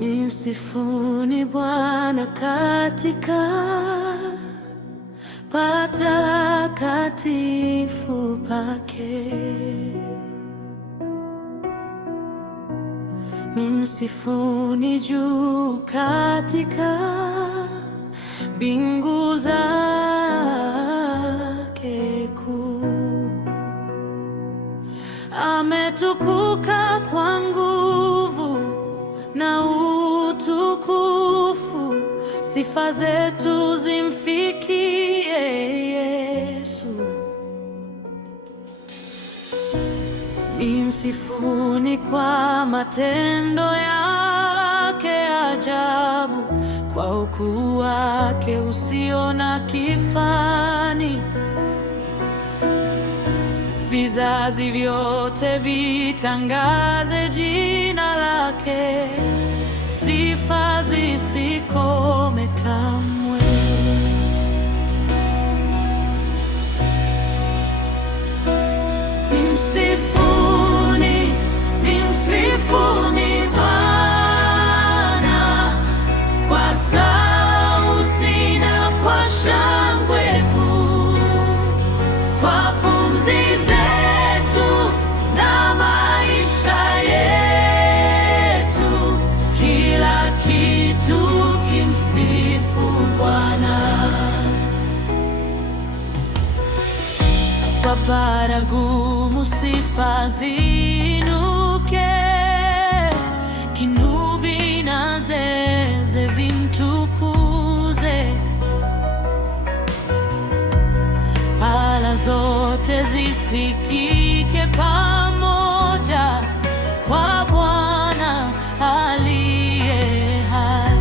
Msifuni Bwana katika patakatifu pake. Msifuni juu katika mbingu zake kuu. Ametukuka kwa nguvu na utukufu, sifa zetu zimfikie Yesu. Msifuni kwa matendo yake ajabu, kwa ukuu wake usio na kifani. Vizazi vyote vitangaze jina lake, sifa zisikome kamwe. Msifuni, msifuni Bwana kwa sauti na kwa shangwe kuu, kwa pumzi zetu na maisha yetu, kila kitu kimsifu Bwana. Kwa baragumu sifa ziinuke, kinubi na zeze vimtukuze, ala zote zisikike pamoja kwa Bwana aliye hai.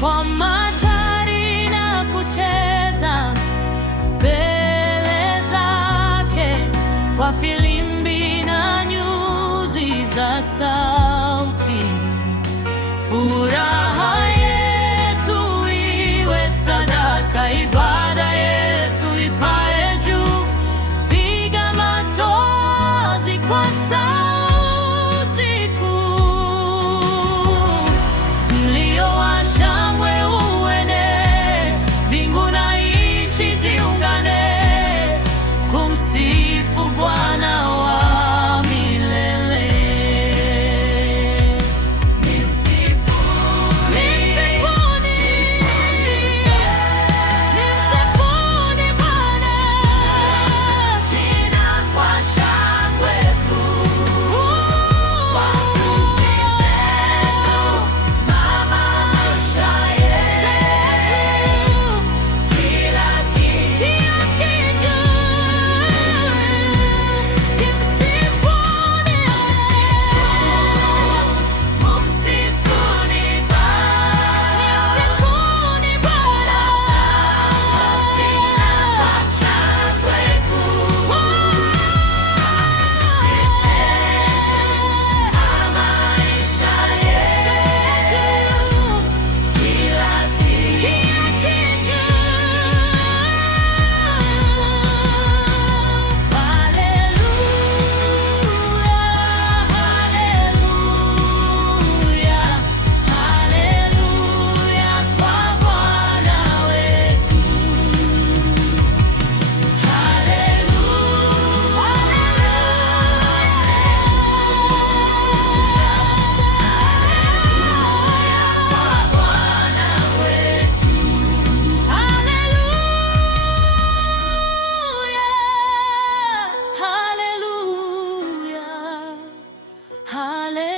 Kwa matari na kucheza mbele zake, kwa filimbi na nyuzi za sauti, furaha yetu iwe sadaka, ibada yetu ipae juu. Piga machozi kwa sauti kuu, mlio wa shangwe uenee, mbingu na nchi ziungane kumsifu Bwana wa milele. Msifuni, msifuni Bwana jina kwa shangwe kuu, kwa pumzi zetu na maisha yetu, kila kitu kimsifuni. Msifuni Bwana sauti na kwa shangwe kuu, pumzi zetu na maisha yetu, kila kitu. Haleluya, haleluya kwa Bwana wetu. Haleluya, kwa Bwana wetu. Haleluya, haleluya, haleluya.